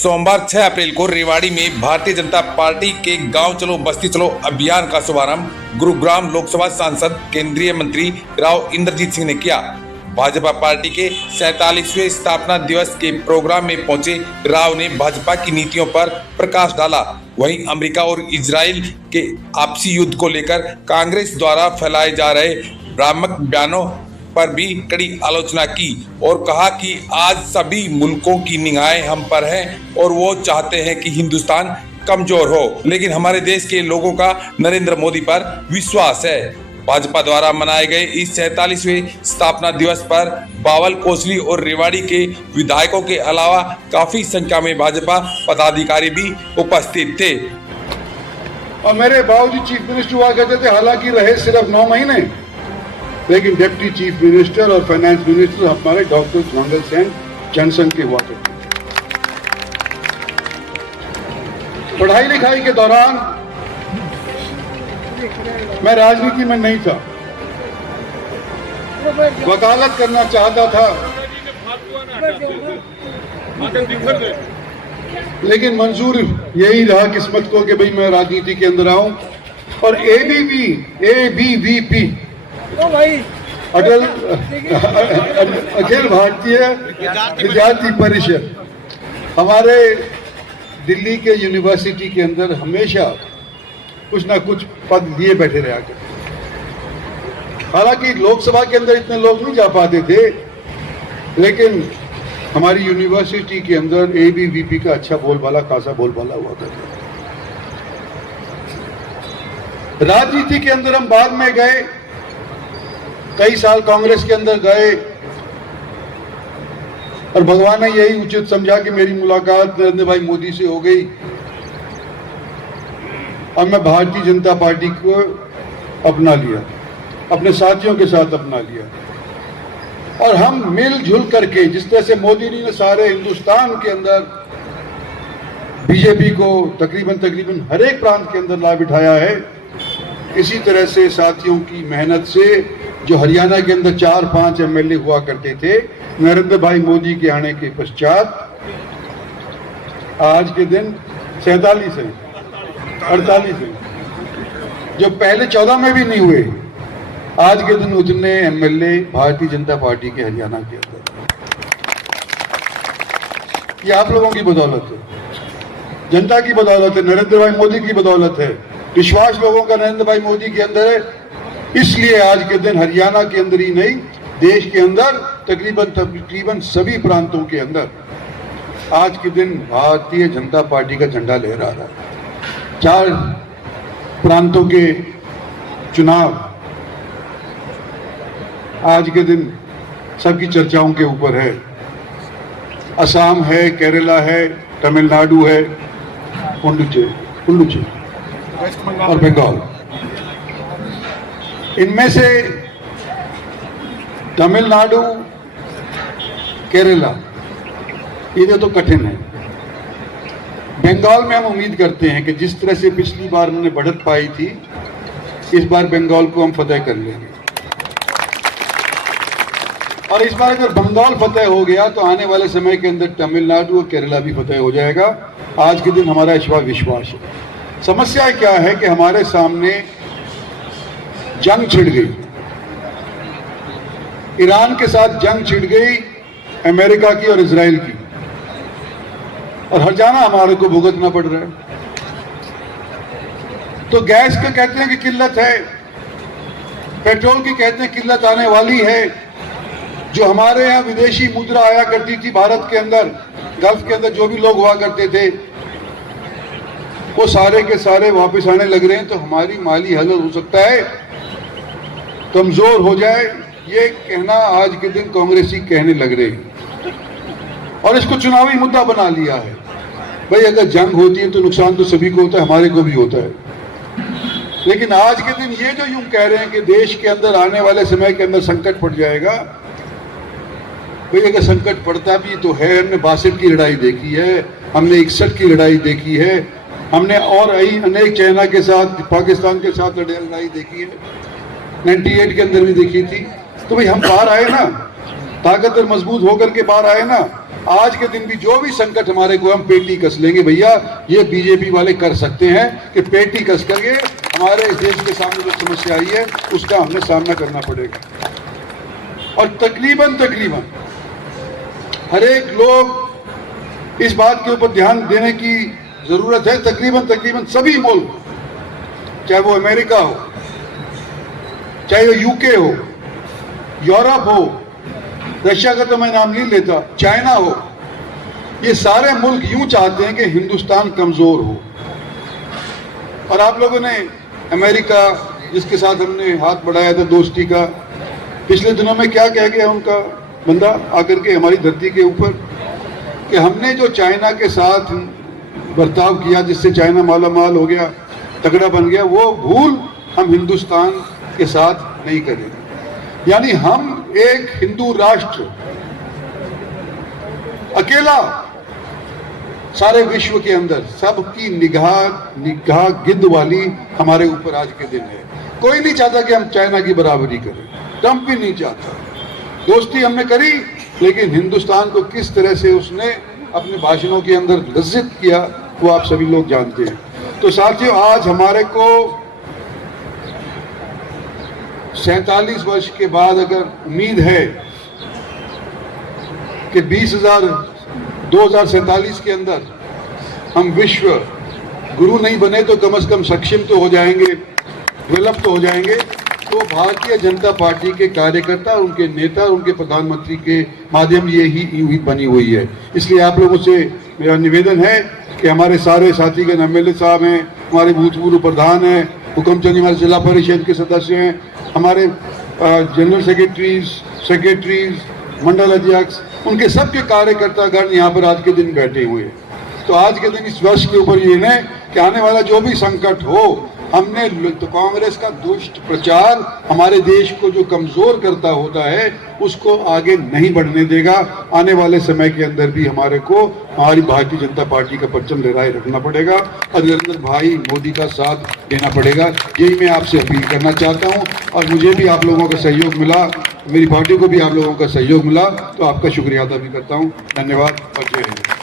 सोमवार 6 अप्रैल को रेवाड़ी में भारतीय जनता पार्टी के गांव चलो बस्ती चलो अभियान का शुभारंभ गुरुग्राम लोकसभा सांसद केंद्रीय मंत्री राव इंद्रजीत सिंह ने किया। भाजपा पार्टी के 47वें स्थापना दिवस के प्रोग्राम में पहुंचे राव ने भाजपा की नीतियों पर प्रकाश डाला। वहीं अमेरिका और इजराइल के आपसी युद्ध को लेकर कांग्रेस द्वारा फैलाए जा रहे भ्रामक बयानों पर भी कड़ी आलोचना की और कहा कि आज सभी मुल्कों की निगाहें हम पर हैं और वो चाहते हैं कि हिंदुस्तान कमजोर हो, लेकिन हमारे देश के लोगों का नरेंद्र मोदी पर विश्वास है। भाजपा द्वारा मनाए गए इस 47वें स्थापना दिवस पर बावल, कोसली और रेवाड़ी के विधायकों के अलावा काफी संख्या में भाजपा पदाधिकारी भी उपस्थित थे। और मेरे बाबूजी चीफ मिनिस्टर हुआ करते थे, हालांकि रहे सिर्फ 9 महीने, लेकिन डिप्टी चीफ मिनिस्टर और फाइनेंस मिनिस्टर हमारे डॉक्टर मंगल सेन जनसंघ के हुआ करते। पढ़ाई लिखाई के दौरान मैं राजनीति में नहीं था, वकालत करना चाहता था, लेकिन मंजूर यही रहा किस्मत को कि भाई मैं राजनीति के अंदर आऊं। और ABVP अखिल भारतीय विद्यार्थी परिषद हमारे दिल्ली के यूनिवर्सिटी के अंदर हमेशा कुछ ना कुछ पद लिए बैठे रहा करते। हालांकि लोकसभा के अंदर इतने लोग नहीं जा पाते थे, लेकिन हमारी यूनिवर्सिटी के अंदर ABVP का अच्छा बोलबाला, खासा बोलबाला हुआ करता। राजनीति के अंदर हम बाद में गए, कई साल कांग्रेस के अंदर गए और भगवान ने यही उचित समझा कि मेरी मुलाकात नरेंद्र भाई मोदी से हो गई और मैं भारतीय जनता पार्टी को अपना लिया, अपने साथियों के साथ अपना लिया और हम मिलजुल करके, जिस तरह से मोदी जी ने सारे हिंदुस्तान के अंदर बीजेपी को तकरीबन हर एक प्रांत के अंदर ला बिठाया है, इसी तरह से साथियों की मेहनत से जो हरियाणा के अंदर 4-5 MLA हुआ करते थे, नरेंद्र भाई मोदी के आने के पश्चात आज के दिन 47 है, 48 है, जो पहले 14 में भी नहीं हुए, आज के दिन उतने MLA भारतीय जनता पार्टी के हरियाणा के अंदर। ये आप लोगों की बदौलत है, जनता की बदौलत है, नरेंद्र भाई मोदी की बदौलत है, विश्वास लोगों का नरेंद्र भाई मोदी के अंदर है। इसलिए आज के दिन हरियाणा के अंदर ही नहीं, देश के अंदर तकरीबन सभी प्रांतों के अंदर आज के दिन भारतीय जनता पार्टी का झंडा लहरा रहा है। 4 प्रांतों के चुनाव आज के दिन सबकी चर्चाओं के ऊपर है। असम है, केरला है, तमिलनाडु है, पुडुचेरी और बंगाल। इनमें से तमिलनाडु, केरला ये तो कठिन है। बंगाल में हम उम्मीद करते हैं कि जिस तरह से पिछली बार हमने बढ़त पाई थी, इस बार बंगाल को हम फतेह कर लेंगे और इस बार अगर बंगाल फतेह हो गया तो आने वाले समय के अंदर तमिलनाडु और केरला भी फतेह हो जाएगा। आज के दिन हमारा विश्वास है। समस्या क्या है कि हमारे सामने जंग छिड़ गई, ईरान के साथ जंग छिड़ गई, अमेरिका की और इजराइल की, और हर जाना हमारे को भुगतना पड़ रहा है। तो गैस का कहते हैं कि किल्लत है, पेट्रोल की कहते हैं किल्लत आने वाली है। जो हमारे यहाँ विदेशी मुद्रा आया करती थी भारत के अंदर, गल्फ के अंदर जो भी लोग हुआ करते थे, वो सारे के सारे वापस आने लग रहे हैं। तो हमारी माली हालत हो सकता है कमजोर हो जाए, ये कहना आज के दिन कांग्रेसी कहने लग रहे हैं और इसको चुनावी मुद्दा बना लिया है। भाई अगर जंग होती है तो नुकसान तो सभी को होता है, हमारे को भी होता है, लेकिन आज के दिन ये जो यूं कह रहे हैं कि देश के अंदर आने वाले समय के अंदर संकट पड़ जाएगा, भाई अगर संकट पड़ता भी तो है, हमने 62 की लड़ाई देखी है, हमने 61 की लड़ाई देखी है, हमने और अनेक चाइना के साथ, पाकिस्तान के साथ लड़ाई देखी है, 98 के अंदर भी देखी थी। तो भाई हम बाहर आए ना, ताकतवर मजबूत होकर के बाहर आए ना, आज के दिन भी जो भी संकट हमारे को, हम पेटी कस लेंगे भैया। ये बीजेपी वाले कर सकते हैं कि पेटी कस करके हमारे इस देश के सामने जो समस्या आई है उसका हमने सामना करना पड़ेगा। और तकरीबन हर एक लोग इस बात के ऊपर ध्यान देने की जरूरत है। तकरीबन सभी मुल्क, चाहे वो अमेरिका हो, चाहे वो यूके हो, यूरोप हो, रशिया का तो मैं नाम नहीं लेता, चाइना हो, ये सारे मुल्क यूं चाहते हैं कि हिंदुस्तान कमजोर हो। और आप लोगों ने अमेरिका, जिसके साथ हमने हाथ बढ़ाया था दोस्ती का, पिछले दिनों में क्या कह गया उनका बंदा आकर के हमारी धरती के ऊपर, कि हमने जो चाइना के साथ बर्ताव किया, जिससे चाइना माला माल हो गया, तगड़ा बन गया, वो भूल हम हिंदुस्तान के साथ नहीं करेंगे। यानी हम एक हिंदू राष्ट्र अकेला सारे विश्व के अंदर, सबकी निगाह गिद्ध वाली हमारे ऊपर आज के दिन है। कोई नहीं चाहता कि हम चाइना की बराबरी करें, ट्रंप भी नहीं चाहता। दोस्ती हमने करी, लेकिन हिंदुस्तान को किस तरह से उसने अपने भाषणों के अंदर लज्जित किया वो आप सभी लोग जानते हैं। तो साथियों, आज हमारे को 47 वर्ष के बाद अगर उम्मीद है कि 2047 के अंदर हम विश्व गुरु नहीं बने तो कम से कम सक्षम तो हो जाएंगे, डेवलप तो हो जाएंगे, तो भारतीय जनता पार्टी के कार्यकर्ता, उनके नेता, उनके प्रधानमंत्री के माध्यम यही बनी हुई है। इसलिए आप लोगों से मेरा निवेदन है कि हमारे सारे साथीगण MLA साहब हैं, हमारे भूतपूर्व प्रधान हैं, हुक्मचंद हमारे जिला परिषद के सदस्य हैं, हमारे जनरल सेक्रेटरीज, मंडल अध्यक्ष, उनके सबके कार्यकर्तागण यहाँ पर आज के दिन बैठे हुए हैं। तो आज के दिन इस वर्ष के ऊपर ये है कि आने वाला जो भी संकट हो, हमने तो कांग्रेस का दुष्ट प्रचार हमारे देश को जो कमजोर करता होता है उसको आगे नहीं बढ़ने देगा। आने वाले समय के अंदर भी हमारे को हमारी भारतीय जनता पार्टी का परचम लहराए रखना पड़ेगा और नरेंद्र भाई मोदी का साथ देना पड़ेगा। यही मैं आपसे अपील करना चाहता हूं। और मुझे भी आप लोगों का सहयोग मिला, मेरी पार्टी को भी आप लोगों का सहयोग मिला, तो आपका शुक्रिया अदा भी करता हूँ। धन्यवाद और जय हिंद।